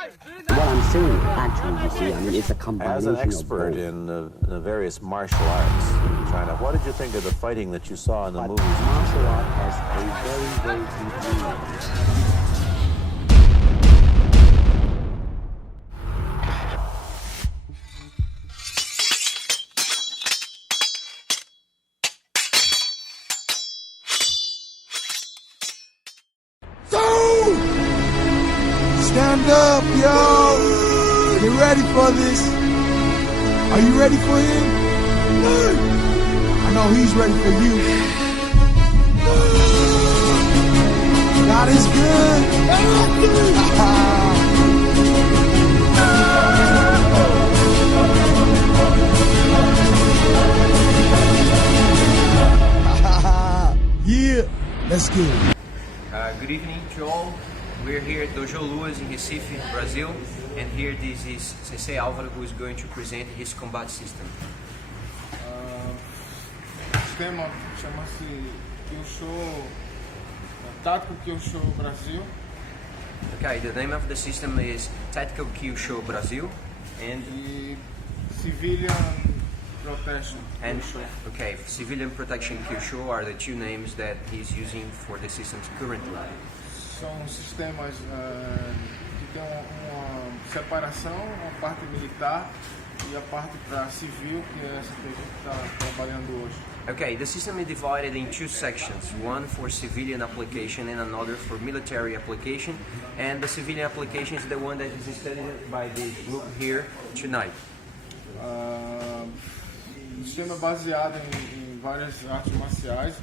What I'm saying, actually, you see, I mean, it's a combination As an expert in the various martial arts in China, what did you think of the fighting that you saw in the movies? Martial art has a very, very deep meaning. Stand up, yo! Get ready for this. Are you ready for him? I know he's ready for you. God is good. Yeah, let's get it. Good evening to all. We're here at Dojo Luas in Recife, Brazil, and here this is Sensei Alvaro, who is going to present his combat system. O sistema chama-se Kyusho, Tático Kyusho Brasil. Okay, the name of the system is Tactical Kyusho Brazil, and Civilian Protection. And okay, Civilian Protection Kyusho are the two names that he's using for the systems currently. São sistemas que tem uma separação, uma parte militar e a parte para civil, que é essa que a gente está trabalhando hoje. Okay, the system is divided in two sections, one for civilian application and another for military application, and the civilian application is the one that is studied by this group here tonight. O sistema é baseado em várias artes marciais,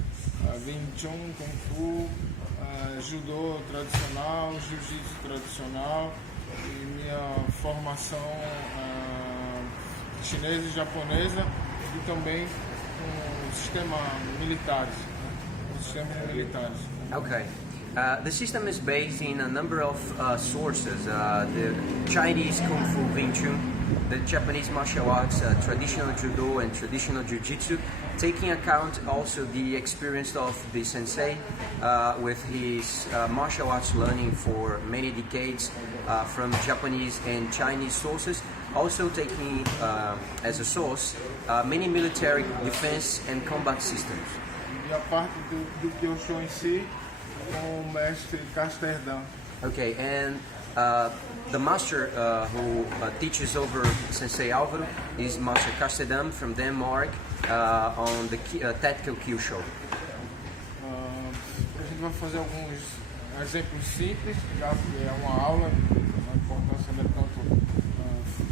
Wing Chun, Kung Fu, judô tradicional, jiu-jitsu tradicional e minha formação chinesa e japonesa e também com sistemas militares. Okay. The system is based in a number of sources. The Chinese Kung Fu Wing Chun, the Japanese martial arts, traditional judo and traditional jiu-jitsu, taking account also the experience of the sensei with his martial arts learning for many decades from Japanese and Chinese sources, also taking as a source many military defense and combat systems. E a parte do Kyusho em si, com o mestre Casterdam. Okay, and the master who teaches over Sensei Alvaro is Master Casterdam from Denmark on the Tactical Kyusho. A gente vai fazer alguns exemplos simples, já que é uma aula, a importância não é tanto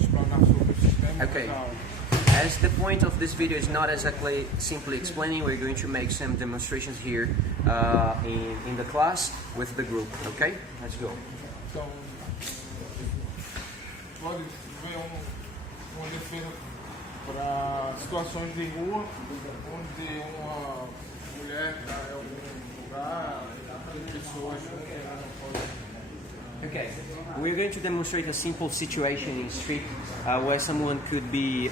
explanar sobre o sistema. Okay. As the point of this video is not exactly simply explaining, we're going to make some demonstrations here in the class with the group. Okay, let's go. Então, pode ver uma defesa para situações de rua, onde uma mulher está em algum lugar, tem pessoas que não podem. Okay, we're going to demonstrate a simple situation in street where someone could be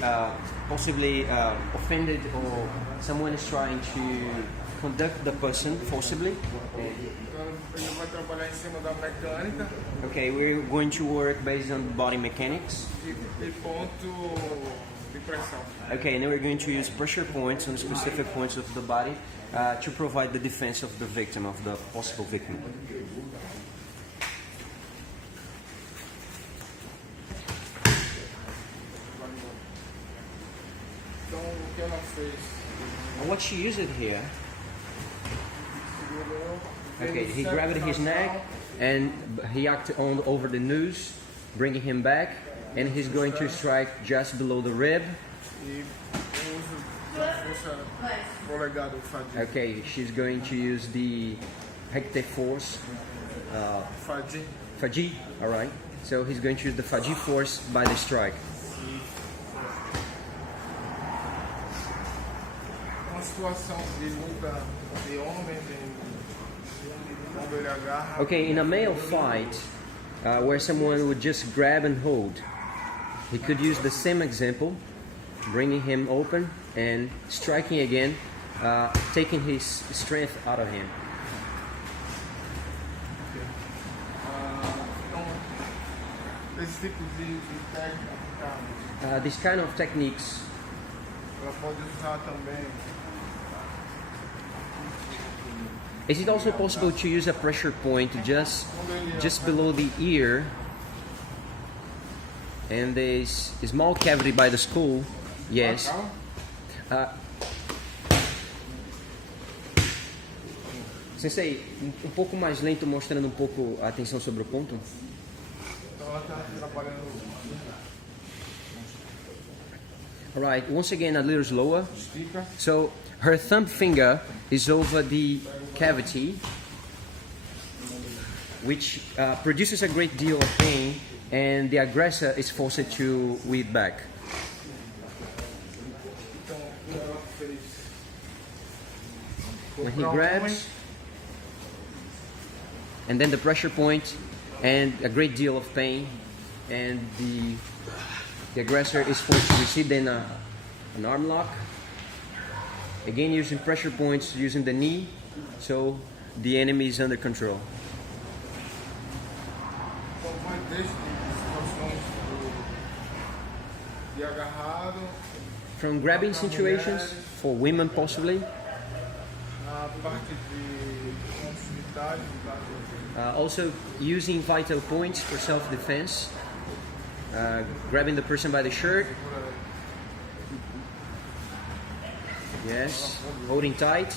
possibly offended or someone is trying to conduct the person forcibly. Ele vai trabalhar em cima da mecânica. Okay, we're going to work based on body mechanics. E ponto de pressão. Okay, and then we're going to use pressure points on specific points of the body to provide the defense of the victim, of the possible victim. Então, o que ela fez? And what she used here, okay, he grabbed his neck and he acted on over the noose, bringing him back, and he's going to strike just below the rib. E uso da força polegada, o fadi. Okay, she's going to use the hectic force, Fadi. Faji, alright. So he's going to use the Faji force by the strike. Uma situação de luta de homem, quando ele agarra. Okay, in a male fight, where someone would just grab and hold, he could use the same example, bringing him open and striking again, taking his strength out of him. Então, esse tipo de técnica aplicada, This kind of techniques, ela pode usar também. is it also possible to use a pressure point just below the ear and this small cavity by the skull? Yes. Sensei, um pouco mais lento, mostrando um pouco a atenção sobre o ponto. Então ela está trabalhando. Alright, once again a little slower. Estica. So her thumb finger is over the cavity, which produces a great deal of pain, and the aggressor is forced to weed back. Então ela fez. When he grabs, and then the pressure point, and a great deal of pain, and the aggressor is forced to receive then an arm lock. Again, using pressure points, using the knee, so the enemy is under control. Então vai desde situações de agarrado, From grabbing situations, for women possibly, a parte de pontos vitais, also using vital points for self-defense, grabbing the person by the shirt, yes, holding tight.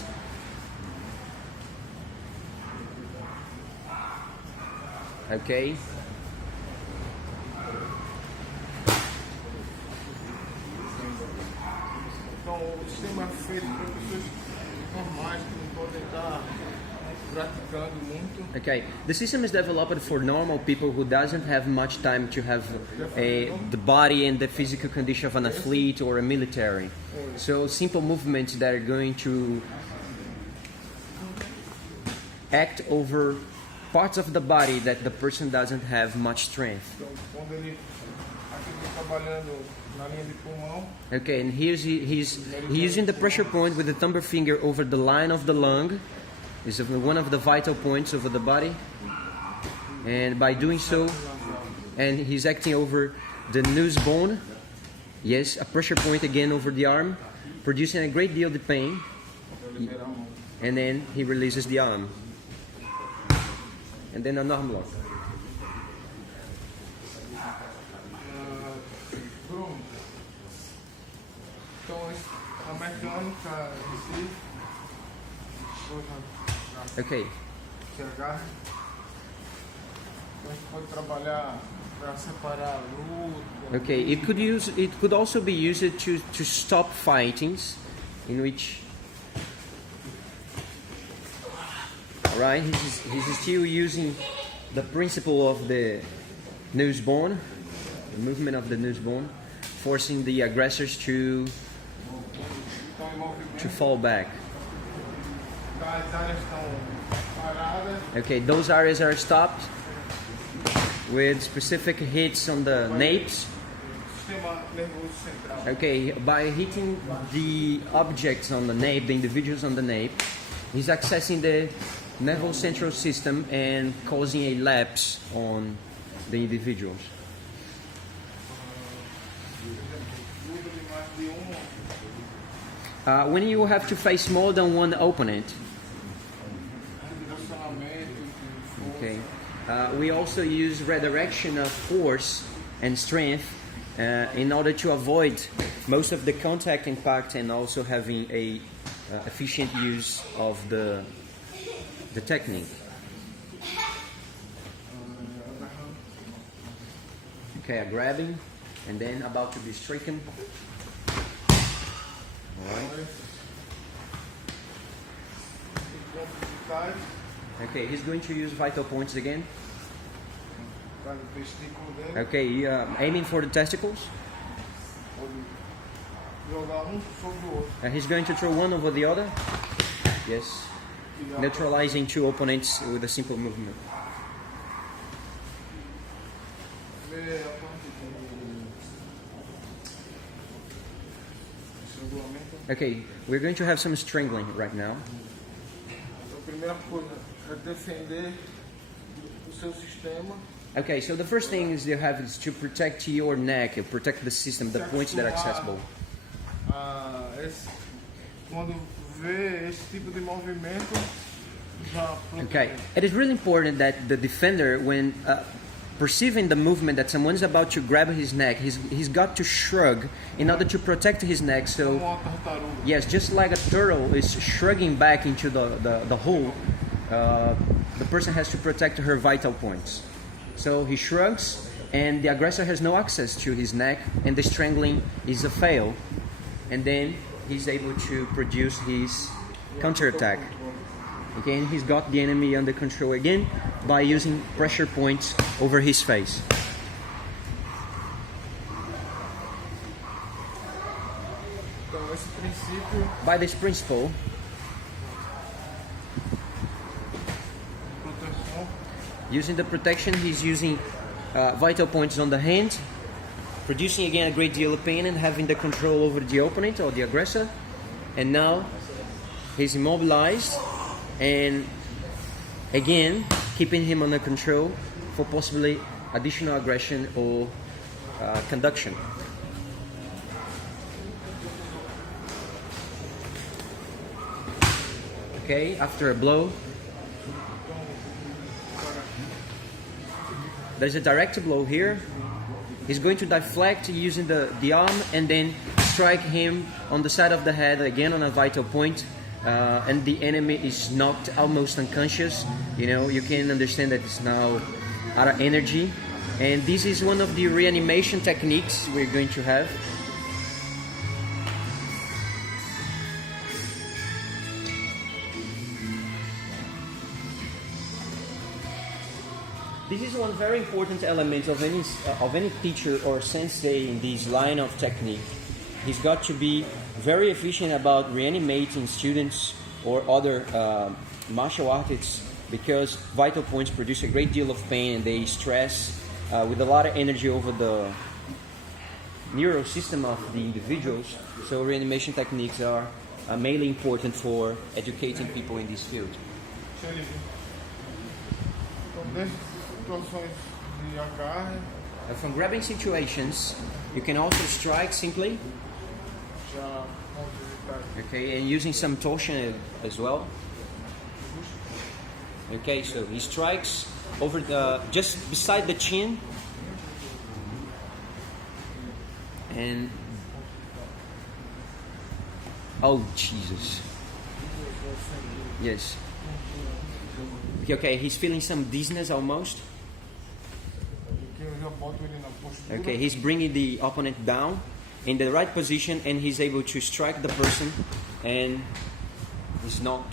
Okay. Então o sistema é feito para pessoas normais que não podem estar praticando muito. Okay, the system is developed for normal people who doesn't have much time to have the body and the physical condition of an athlete or a military. So simple movements that are going to act over parts of the body that the person doesn't have much strength. Então quando ele aqui está trabalhando na linha de pulmão, Okay, and he's using the pressure point with the thumb finger over the line of the lung. Is one of the vital points over the body, and by doing so, and he's acting over the nose bone. Yes, a pressure point again over the arm, producing a great deal of pain, and then he releases the arm, and then an arm lock. Bruno. Então a mecânica em si, Okay, se agarra. Então a gente pode trabalhar para separar luta. okay. It could also be used to stop fightings, in which. Alright, he's still using the principle of the nose bone, the movement of the nose bone, forcing the aggressors to Então em movimento. fall back. Então as áreas estão paradas. Okay, those areas are stopped with specific hits on the napes. Sistema nervoso central. Okay, by hitting the objects on the nape, the individuals on the nape, he's accessing the nervous central system and causing a lapse on the individuals. Luta de mais de When you have to face more than one opponent, direcionamento, de força. okay, we also use redirection of force and strength in order to avoid most of the contact impact and also having a efficient use of the technique. Okay, a grabbing and then about to be stricken. Alright. Pontos vitais, Okay, he's going to use vital points again. para o testículo dele. Okay, aiming for the testicles. Pode jogar sobre o outro. He's going to throw one over the other. Yes. Neutralizing two opponents with a simple movement. Ver a parte de estrangulamento. Okay, we're going to have some strangling right now. Então, a primeira coisa é defender o seu sistema. Okay, so the first thing is you have is to protect your neck, protect the system, the points that are accessible. Quando vê esse tipo de movimento, já Okay, it is really important that the defender, when perceiving the movement that someone is about to grab his neck, he's got to shrug in order to protect his neck. So uma tartaruga. yes, just like a turtle is shrugging back into the hole, the person has to protect her vital points. So he shrugs, and the aggressor has no access to his neck, and the strangling is a fail. And then he's able to produce his counterattack. Okay, and he's got the enemy under control again by using pressure points over his face. Então esse princípio, By this principle, proteção, using the protection, he's using vital points on the hand, producing again a great deal of pain and having the control over the opponent or the aggressor. And now he's immobilized and again keeping him under control for possibly additional aggression or conduction. Okay, after a blow, there's a direct blow here. He's going to deflect using the arm and then strike him on the side of the head again on a vital point. And the enemy is knocked almost unconscious. You know, you can understand that it's now out of energy. And this is one of the reanimation techniques we're going to have. This is one very important element of any teacher or sensei in this line of technique. He's got to be very efficient about reanimating students or other martial artists, because vital points produce a great deal of pain and they stress with a lot of energy over the neural system of the individuals. So reanimation techniques are mainly important for educating people in this field. então nessas situações de agarre, From grabbing situations, you can also strike simply, já vamos evitar okay, and using some torsion as well. Okay, so he strikes over just beside the chin, and oh Jesus, yes. Okay, he's feeling some dizziness almost. que eu já boto ele na postura. Okay, he's bringing the opponent down in the right position, and he's able to strike the person, and he's not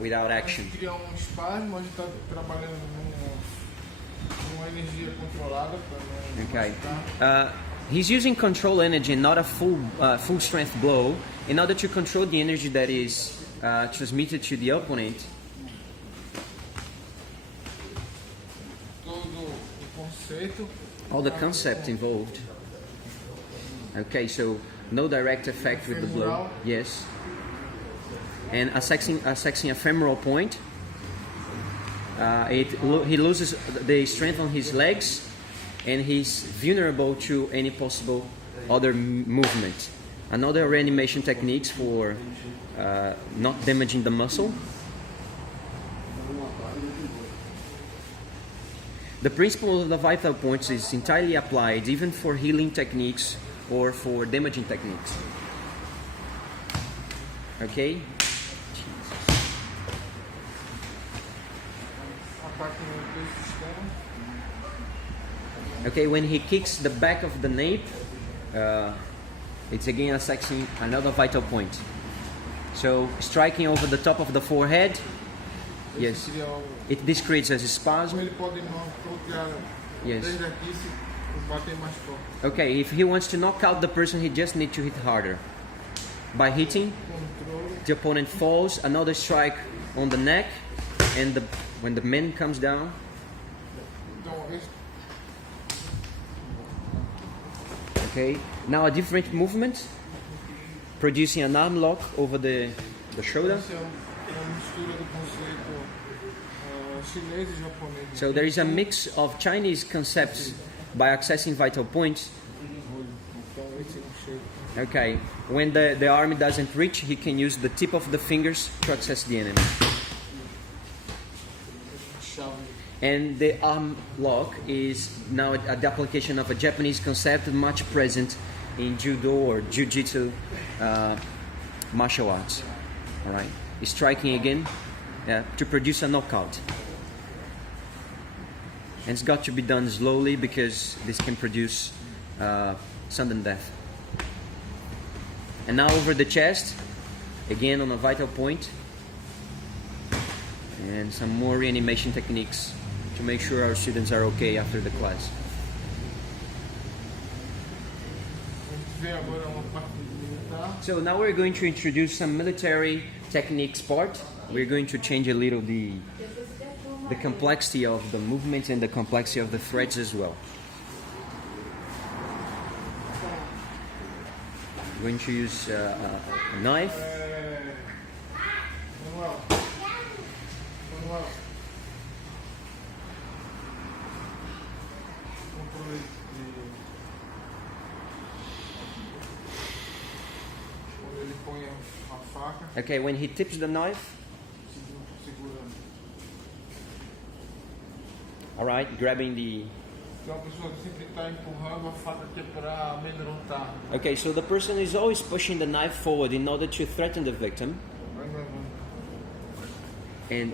without action. Criar espasmo, a gente está trabalhando numa energia controlada para não Okay. machucar. He's using control energy, not a full strength blow, in order to control the energy that is transmitted to the opponent. Todo o conceito, All the concept involved. Okay, so no direct effect with the blow. Yes. And assessing a femoral point. He loses the strength on his legs, and he's vulnerable to any possible other movement. Another reanimation techniques for not damaging the muscle. The principle of the vital points is entirely applied even for healing techniques or for damaging techniques. Okay? ataque no dois sistemas. Okay, when he kicks the back of the nape, it's again assessing another vital point. So striking over the top of the forehead, yes, Seria o... this creates a spasm. Ele pode não bloquear Yes. desde aqui se bater mais forte. Okay, if he wants to knock out the person, he just needs to hit harder. By hitting, Controle. the opponent falls, another strike on the neck, and when the man comes down, Então, esse okay, now a different movement, producing an arm lock over the shoulder. é uma mistura do conceito chinês e japonês. So there is a mix of Chinese concepts by accessing vital points. Então esse não chega. Okay, when the arm doesn't reach, he can use the tip of the fingers to access the enemy. Chave. And the arm lock is now the application of a Japanese concept much present in judo or jiu-jitsu martial arts. All right, striking again to produce a knockout. And it's got to be done slowly because this can produce sudden death. And now over the chest, again on a vital point, and some more reanimation techniques to make sure our students are okay after the class. Vamos ver agora uma parte militar. So now we're going to introduce some military techniques part. We're going to change a little the complexity of the movements and the complexity of the threads as well. We're going to use a knife. Manuel. Manuel. Controle de... Quando ele põe a faca, Okay, when he tips the knife, segurando. all right, grabbing the... Tem uma pessoa que sempre está empurrando a faca aqui para amedrontar. Okay, so the person is always pushing the knife forward in order to threaten the victim. Vai, vai, vai. And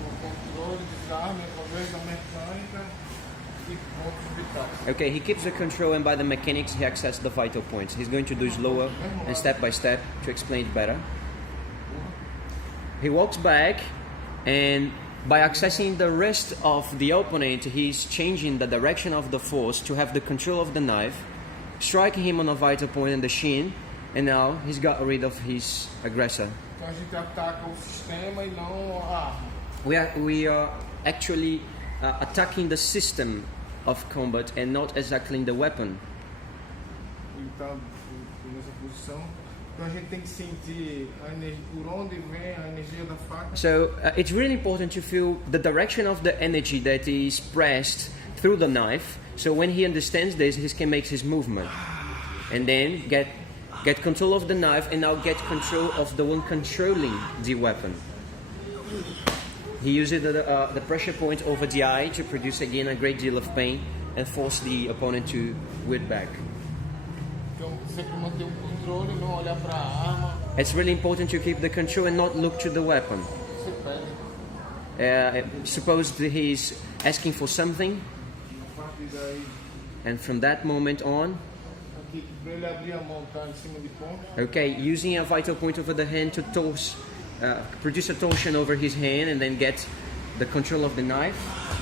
O controle desarme através da mecânica e pontos vitais. okay, he keeps the control, and by the mechanics he accesses the vital points. He's going to do slower and step by step to explain it better. He walks back, and by accessing the wrist of the opponent, he's changing the direction of the force to have the control of the knife, striking him on a vital point in the shin, and now he's got rid of his aggressor. Então a gente ataca o sistema e não a arma. We are actually attacking the system of combat and not exactly the weapon. Ele está nessa posição. Então a gente tem que sentir a energia, por onde vem a energia da faca. So it's really important to feel the direction of the energy that is pressed through the knife. So when he understands this, he can make his movement, and then get control of the knife, and now get control of the one controlling the weapon. He uses the pressure point over the eye to produce again a great deal of pain and force the opponent to withdraw back. Então sempre manter o controle, não olhar para a arma. It's really important to keep the control and not look to the weapon. Você pega. Suppose that he's asking for something, A partir daí, and from that moment on, aqui, para ele abrir a mão, tá em cima de ponto. okay, using a vital point over the hand to produce a torsion over his hand, and then get the control of the knife,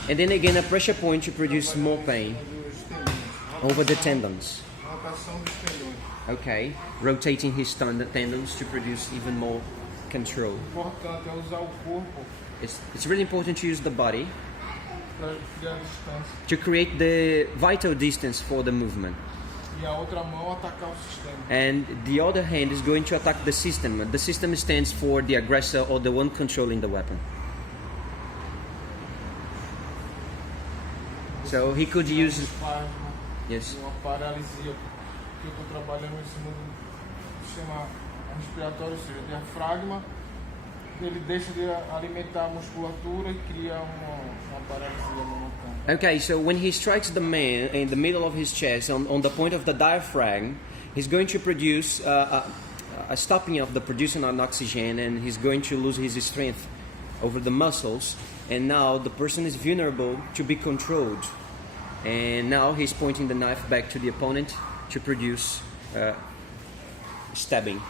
and then again a pressure point to produce more pain Dos tendões. over the tendons. Rotação dos tendões. Okay, rotating his tendons to produce even more control. Importante é usar o corpo It's really important to use the body para criar distância. to create the vital distance for the movement. E a outra mão atacar o sistema. And the other hand is going to attack the system. The system stands for the aggressor or the one controlling the weapon. So he could use... Espasmo, Yes. uma paralisia. Porque eu estou trabalhando em cima do sistema respiratório, ou seja, diafragma. Ele deixa de alimentar a musculatura e cria uma paralisia momentânea. Okay, so when he strikes the man in the middle of his chest, on the point of the diaphragm, he's going to produce a stopping of the producing of oxygen, and he's going to lose his strength over the muscles, and now the person is vulnerable to be controlled. And now he's pointing the knife back to the opponent to produce stabbing.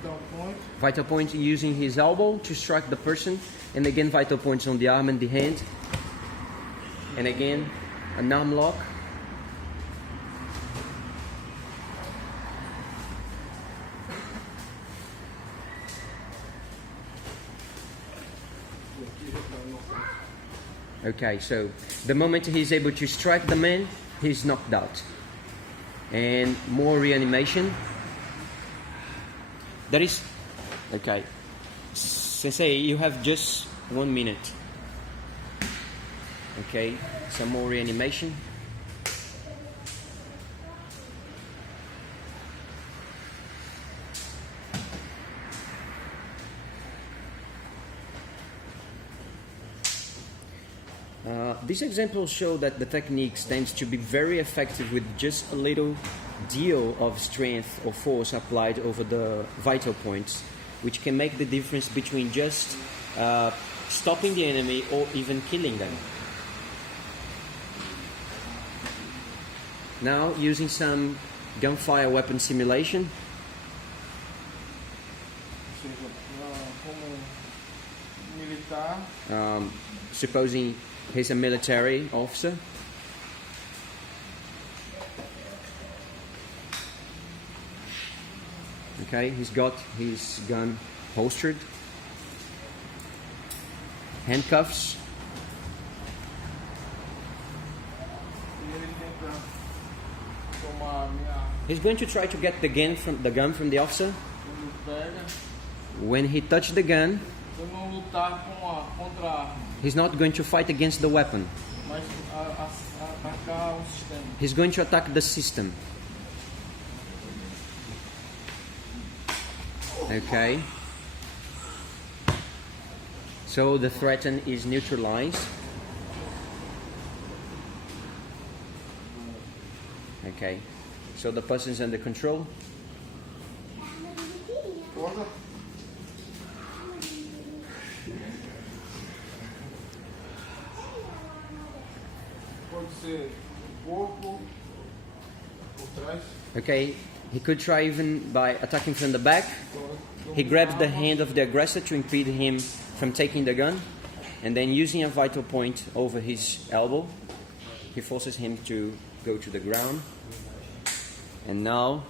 Então, ponto. Vital point using his elbow to strike the person, and again vital points on the arm and the hand, and again an arm lock. E aqui já está no ponto. Okay, so the moment he's able to strike the man, he's knocked out. And more reanimation. That is... Okay. Sensei, you have just 1 minute. Okay, some more reanimation. These examples show that the technique tends to be very effective with just a little deal of strength or force applied over the vital points, which can make the difference between just stopping the enemy or even killing them. Now, using some gunfire weapon simulation. Ou seja, como militar, Supposing he's a military officer. Okay, he's got his gun holstered. Handcuffs. e ele tenta tomar a minha... He's going to try to get the gun from the officer. Quando ele pega, When he touched the gun, eu não lutar contra a arma, he's not going to fight against the weapon. mas atacar o sistema. He's going to attack the system. Okay. So the threat is neutralized. Okay. So the person's under control. Corta. Pode ser o corpo, por trás. Okay. He could try even by attacking from the back. He grabs the hand of the aggressor to impede him from taking the gun, and then using a vital point over his elbow, he forces him to go to the ground. And now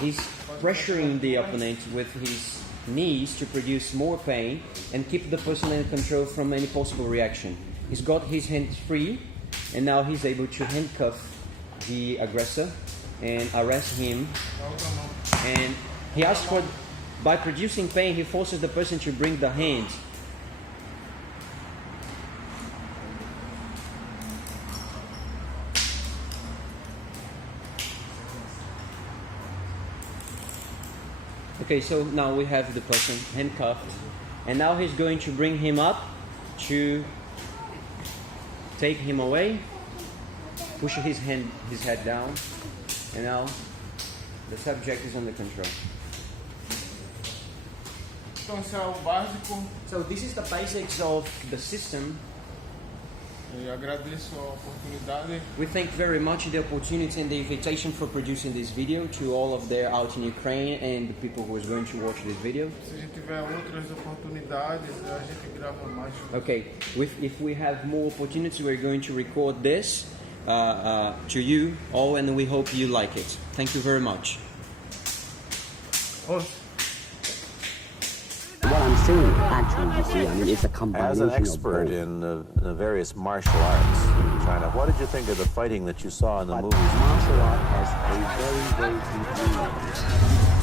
he's pressuring the opponent with his knees to produce more pain and keep the person in control from any possible reaction. He's got his hands free, and now he's able to handcuff the aggressor and arrest him. And he asks for, by producing pain, he forces the person to bring the hand. Okay, so now we have the person handcuffed, and now he's going to bring him up to take him away, push his head down, and now the subject is under control. Então esse é o básico. So this is the basics of the system. Eu agradeço a oportunidade. We thank very much the opportunity and the invitation for producing this video to all of there out in Ukraine and the people who is going to watch this video. Se a gente tiver outras oportunidades, a gente grava mais. Okay, if we have more opportunities, we're going to record this to you all, and we hope you like it. Thank you very much. What I'm saying, actually, you see, I mean, it's a As combination an expert of both. in the various martial arts in China, what did you think of the fighting that you saw in the But movies? martial art has a very, very deep meaning.